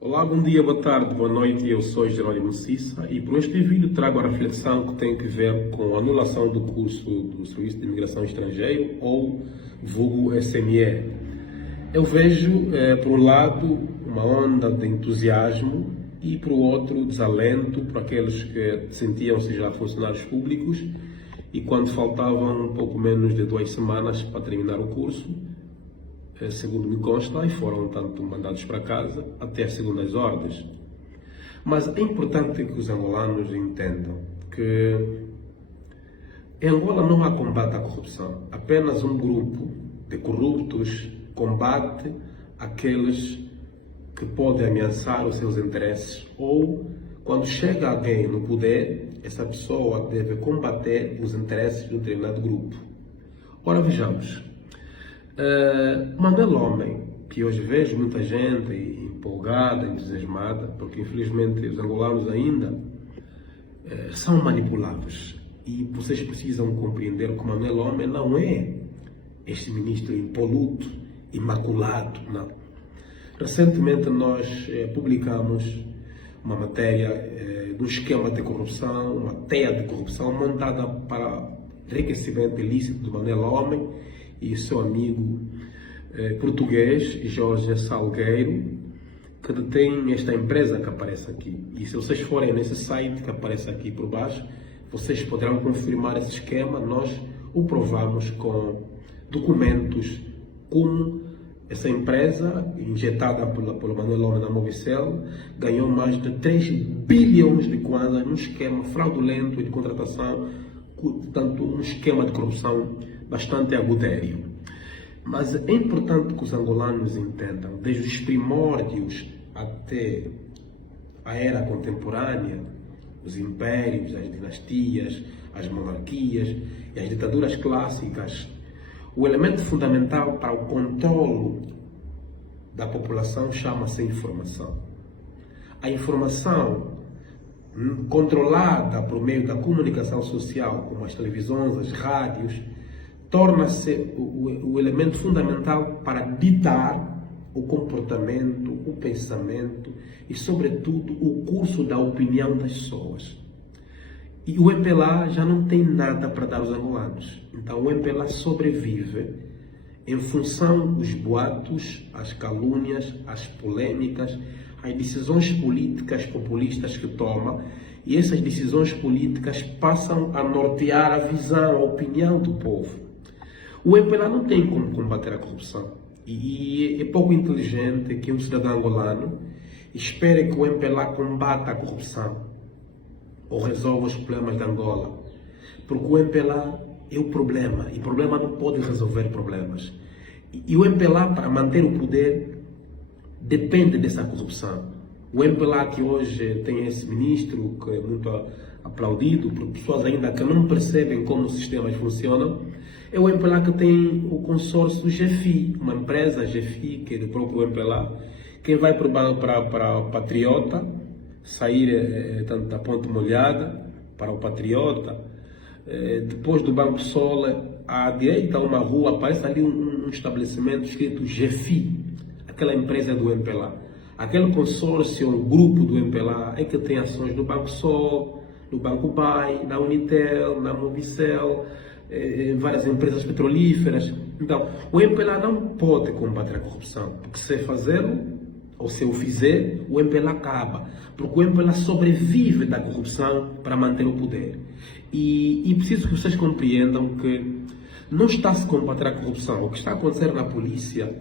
Olá, bom dia, boa tarde, boa noite. Eu sou Jerónimo Cissa e por este vídeo trago a reflexão que tem que ver com a anulação do curso do Serviço de Imigração Estrangeiro ou vulgo SME. Eu vejo, por um lado, uma onda de entusiasmo e, por outro, desalento para aqueles que sentiam-se já funcionários públicos e quando faltavam um pouco menos de 2 semanas para terminar o curso, segundo me consta, e foram tanto mandados para casa até as segundas ordens. Mas é importante que os angolanos entendam que em Angola não há combate à corrupção. Apenas um grupo de corruptos combate aqueles que podem ameaçar os seus interesses ou, quando chega alguém no poder, essa pessoa deve combater os interesses de um determinado grupo. Ora, vejamos. Manuel Homem, que hoje vejo muita gente empolgada, entusiasmada, porque infelizmente os angolanos ainda são manipulados. E vocês precisam compreender que Manuel Homem não é este ministro impoluto, imaculado, não. Recentemente nós publicamos uma matéria de um esquema de corrupção, uma teia de corrupção montada para enriquecimento ilícito de Manuel Homem e seu amigo português, Jorge Salgueiro, que detém esta empresa que aparece aqui. E se vocês forem nesse site que aparece aqui por baixo, vocês poderão confirmar esse esquema. Nós o provamos com documentos como essa empresa, injetada pelo Manuel Homem na Movicel, ganhou mais de 3 bilhões de kwanzas num esquema fraudulento de contratação, portanto, um esquema de corrupção bastante agudério. Mas é importante que os angolanos entendam, desde os primórdios até a era contemporânea, os impérios, as dinastias, as monarquias e as ditaduras clássicas, o elemento fundamental para o controlo da população chama-se informação. A informação controlada por meio da comunicação social, como as televisões, as rádios, torna-se o elemento fundamental para ditar o comportamento, o pensamento e, sobretudo, o curso da opinião das pessoas. E o MPLA já não tem nada para dar aos angolanos. Então o MPLA sobrevive em função dos boatos, as calúnias, as polêmicas, as decisões políticas populistas que toma, e essas decisões políticas passam a nortear a visão, a opinião do povo. O MPLA não tem como combater a corrupção e é pouco inteligente que um cidadão angolano espere que o MPLA combata a corrupção ou resolva os problemas de Angola, porque o MPLA é o problema e o problema não pode resolver problemas. E o MPLA, para manter o poder, depende dessa corrupção. O MPLA que hoje tem esse ministro, que é muito aplaudido por pessoas ainda que não percebem como os sistemas funcionam, é o MPLA que tem o consórcio GFI, uma empresa GFI, que é do próprio MPLA. Quem vai para o Patriota, sair tanto da Ponte Molhada para o Patriota, depois do Banco Sol, à direita, uma rua, aparece ali um estabelecimento escrito GFI, aquela empresa do MPLA. Aquele consórcio, um grupo do MPLA, é que tem ações no Banco Sol, no Banco BAI, na Unitel, na Movicel, várias empresas petrolíferas. Então, o MPLA não pode combater a corrupção, porque se fazê-lo, ou se o fizer, o MPLA acaba, porque o MPLA sobrevive da corrupção para manter o poder. E preciso que vocês compreendam que não está-se a combater a corrupção. O que está a acontecer na polícia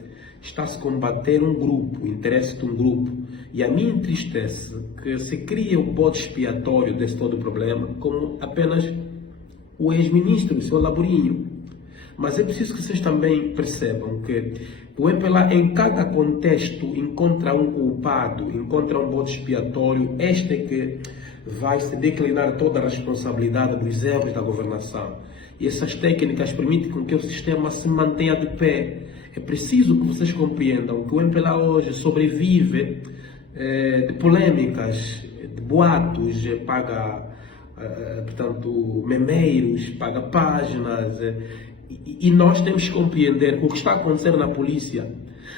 está-se a combater um grupo, o interesse de um grupo. E a mim entristece que se cria o bode expiatório desse todo o problema como apenas o ex-ministro, o Sr. Laborinho. Mas é preciso que vocês também percebam que o MPLA, em cada contexto, encontra um culpado, encontra um bode expiatório. Este é que vai se declinar toda a responsabilidade dos erros da governação. E essas técnicas permitem que o sistema se mantenha de pé. É preciso que vocês compreendam que o MPLA hoje sobrevive de polêmicas, de boatos, paga, portanto, memeiros, paga páginas. E nós temos que compreender que o que está acontecendo na polícia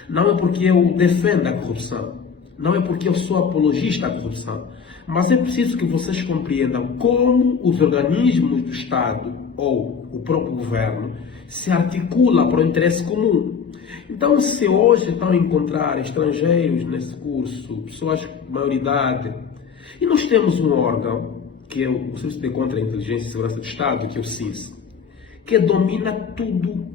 não é porque eu defendo a corrupção, não é porque eu sou apologista à corrupção, mas é preciso que vocês compreendam como os organismos do Estado ou o próprio governo se articula para o interesse comum. Então, se hoje estão a encontrar estrangeiros nesse curso, pessoas de maioridade, e nós temos um órgão, que é o Serviço de Contra-Inteligência e Segurança do Estado, que é o SINS, que domina tudo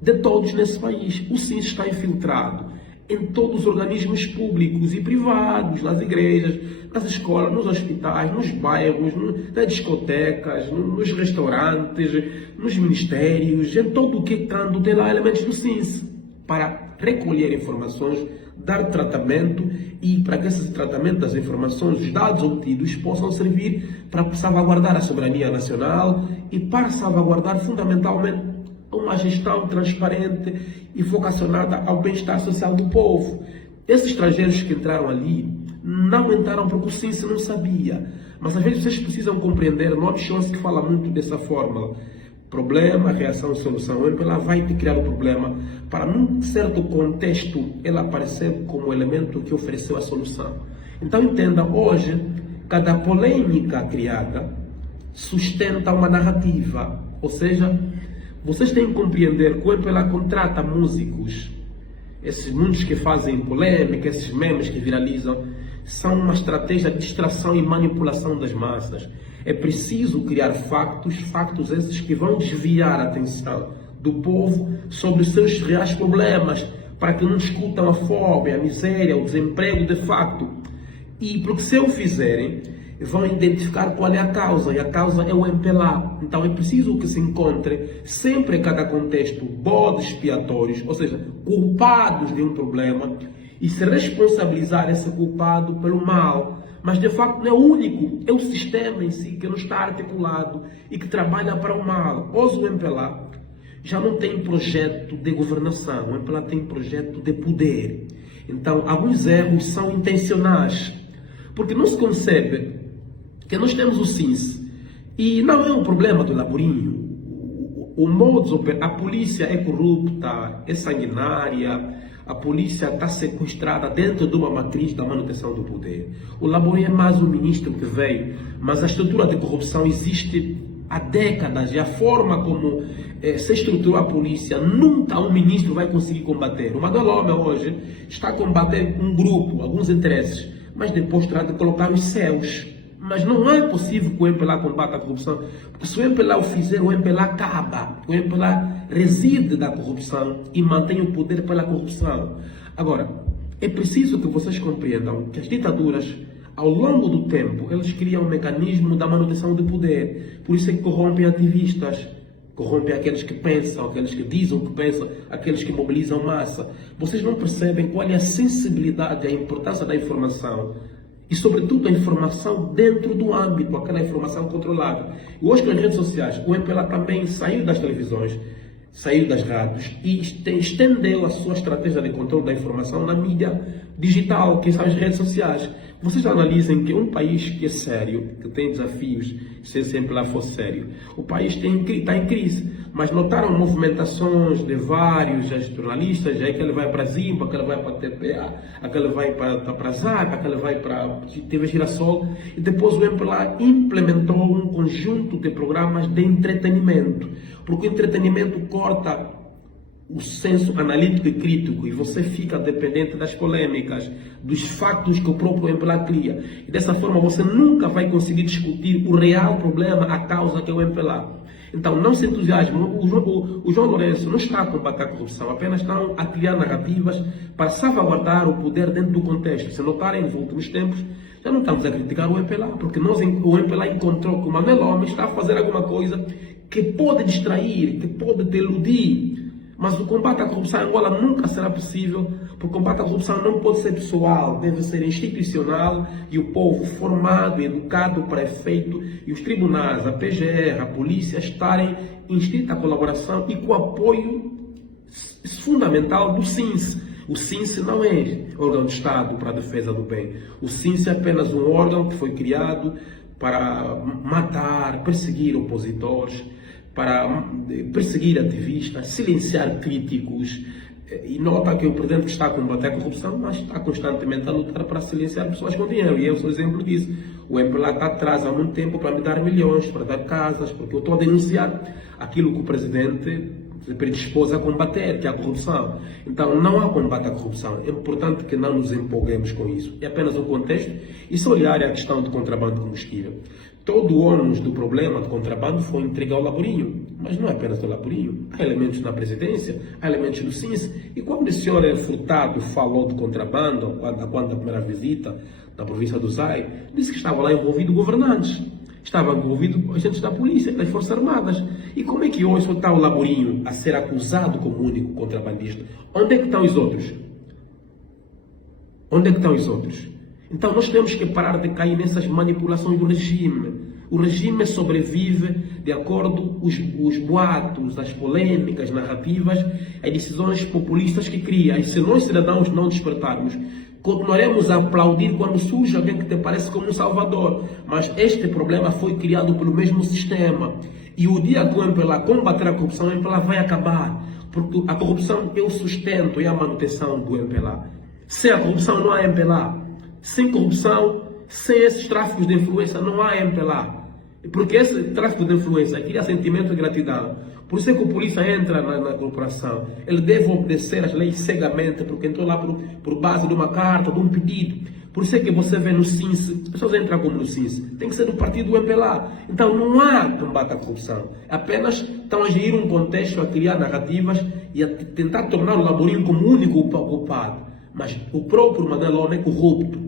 de todos nesse país. O SINS está infiltrado em todos os organismos públicos e privados, nas igrejas, nas escolas, nos hospitais, nos bairros, nas discotecas, nos restaurantes, nos ministérios, em todo o que canto tem lá elementos do SINS, para recolher informações, dar tratamento e para que esse tratamento das informações, os dados obtidos, possam servir para salvaguardar a soberania nacional e para salvaguardar fundamentalmente uma gestão transparente e vocacionada ao bem-estar social do povo. Esses estrangeiros que entraram ali não entraram porque o SINS não sabia. Mas às vezes vocês precisam compreender, não há chance que fala muito dessa fórmula. Problema, reação, solução. Ela vai te criar o problema para, num certo contexto, ela aparecer como elemento que ofereceu a solução. Então entenda, hoje, cada polêmica criada sustenta uma narrativa. Ou seja, vocês têm que compreender que o MPLA contrata músicos, esses muitos que fazem polêmica, esses memes que viralizam, são uma estratégia de distração e manipulação das massas. É preciso criar factos esses que vão desviar a atenção do povo sobre os seus reais problemas, para que não discutam a fome, a miséria, o desemprego de facto. E porque se o fizerem, vão identificar qual é a causa, e a causa é o MPLA. Então é preciso que se encontre sempre em cada contexto bodes expiatórios, ou seja, culpados de um problema, e se responsabilizar esse culpado pelo mal. Mas de facto não é o único, é o sistema em si que não está articulado e que trabalha para o mal. Hoje o MPLA já não tem projeto de governação, o MPLA tem projeto de poder. Então alguns erros são intencionais, porque não se concebe que nós temos o SINS e não é um problema do Laborinho. O modus operandi, a polícia é corrupta, é sanguinária, a polícia está sequestrada dentro de uma matriz da manutenção do poder. O Laborinho é mais um ministro que veio, mas a estrutura de corrupção existe há décadas e a forma como se estruturou a polícia, nunca um ministro vai conseguir combater. O Manuel Homem hoje está a combater um grupo, alguns interesses, mas depois terá de colocar os céus. Mas não é possível que o MPLA combata a corrupção, porque se o MPLA o fizer, o MPLA acaba. O MPLA reside da corrupção e mantém o poder pela corrupção. Agora, é preciso que vocês compreendam que as ditaduras, ao longo do tempo, elas criam um mecanismo da manutenção do poder. Por isso é que corrompem ativistas, corrompem aqueles que pensam, aqueles que dizem o que pensam, aqueles que mobilizam massa. Vocês não percebem qual é a sensibilidade, a importância da informação. E, sobretudo, a informação dentro do âmbito, aquela informação controlada. E hoje, com as redes sociais, o MPLA também saiu das televisões, saiu das rádios e estendeu a sua estratégia de controle da informação na mídia digital, que são as redes sociais. Vocês analisem que um país que é sério, que tem desafios, se sempre lá for sério, o país está em crise. Mas notaram movimentações de vários jornalistas, aí que ele vai para Zimba, aquele vai para a TPA, aquele vai para a Zaga, aquele vai para a TV Girassol, e depois o MPLA implementou um conjunto de programas de entretenimento, porque o entretenimento corta o senso analítico e crítico, e você fica dependente das polêmicas, dos factos que o próprio MPLA cria. E dessa forma você nunca vai conseguir discutir o real problema, a causa que é o MPLA. Então não se entusiasme, o João Lourenço não está a combater a corrupção, apenas estão a criar narrativas para salvaguardar o poder dentro do contexto. Se notarem nos últimos tempos, já não estamos a criticar o MPLA, porque o MPLA encontrou que o Manuel Homem está a fazer alguma coisa que pode distrair, que pode te iludir. Mas o combate à corrupção em Angola nunca será possível, porque o combate à corrupção não pode ser pessoal, deve ser institucional, e o povo formado e educado para efeito, e os tribunais, a PGR, a polícia estarem em estrita colaboração e com o apoio fundamental do SINS. O SINS não é órgão de Estado para a defesa do bem. O SINS é apenas um órgão que foi criado para matar, perseguir opositores, para perseguir ativistas, silenciar críticos, e nota que o presidente está a combater a corrupção, mas está constantemente a lutar para silenciar pessoas com dinheiro. E eu sou exemplo disso. O MPLA está atrás há muito tempo para me dar milhões, para dar casas, porque eu estou a denunciar aquilo que o presidente se predispôs a combater, que é a corrupção. Então não há combate à corrupção. É importante que não nos empolguemos com isso. É apenas um contexto. E se olhar a questão do contrabando de combustível, todo o ônus do problema do contrabando foi entregue ao Laborinho. Mas não é apenas do Laborinho. Há elementos na presidência, há elementos do SINS. E quando o senhor Furtado falou de contrabando, quando a primeira visita na província do Zai, disse que estava lá envolvido governantes. Estava envolvido agentes da polícia, das Forças Armadas. E como é que hoje só está o Laborinho a ser acusado como único contrabandista? Onde é que estão os outros? Onde é que estão os outros? Então nós temos que parar de cair nessas manipulações do regime. O regime sobrevive de acordo com os boatos, as polêmicas, narrativas, as decisões populistas que cria. E se nós cidadãos não despertarmos, continuaremos a aplaudir quando surge alguém que te parece como um salvador. Mas este problema foi criado pelo mesmo sistema. E o dia que o MPLA combater a corrupção, o MPLA vai acabar. Porque a corrupção é o sustento e a manutenção do MPLA. Sem a corrupção não há MPLA. Sem corrupção, sem esses tráficos de influência, não há MPLA. Porque esse tráfico de influência cria sentimento de gratidão. Por isso é que o polícia entra na corporação. Ele deve obedecer às leis cegamente, porque entrou lá por base de uma carta, de um pedido. Por isso é que você vê no SINS, as pessoas entram como no SINS, tem que ser do partido do MPLA. Então não há combate à corrupção. Apenas estão a gerir um contexto, a criar narrativas e a tentar tornar o Laborinho como o único culpado. Mas o próprio Madelone é corrupto.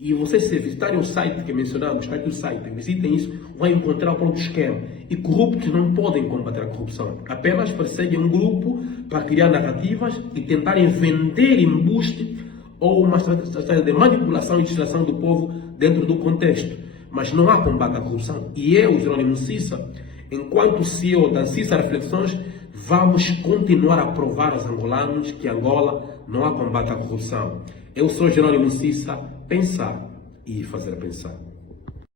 E vocês, se visitarem o site que mencionamos, está aqui o site, visitem isso, vão encontrar o próprio esquema. E corruptos não podem combater a corrupção. Apenas perseguem um grupo para criar narrativas e tentarem vender embuste ou uma estratégia de manipulação e distração do povo dentro do contexto. Mas não há combate à corrupção. E eu, Jerônimo Cissa, enquanto CEO da Cissa Reflexões, vamos continuar a provar aos angolanos que em Angola não há combate à corrupção. Eu sou Jerônimo Cissa, pensar e fazer pensar.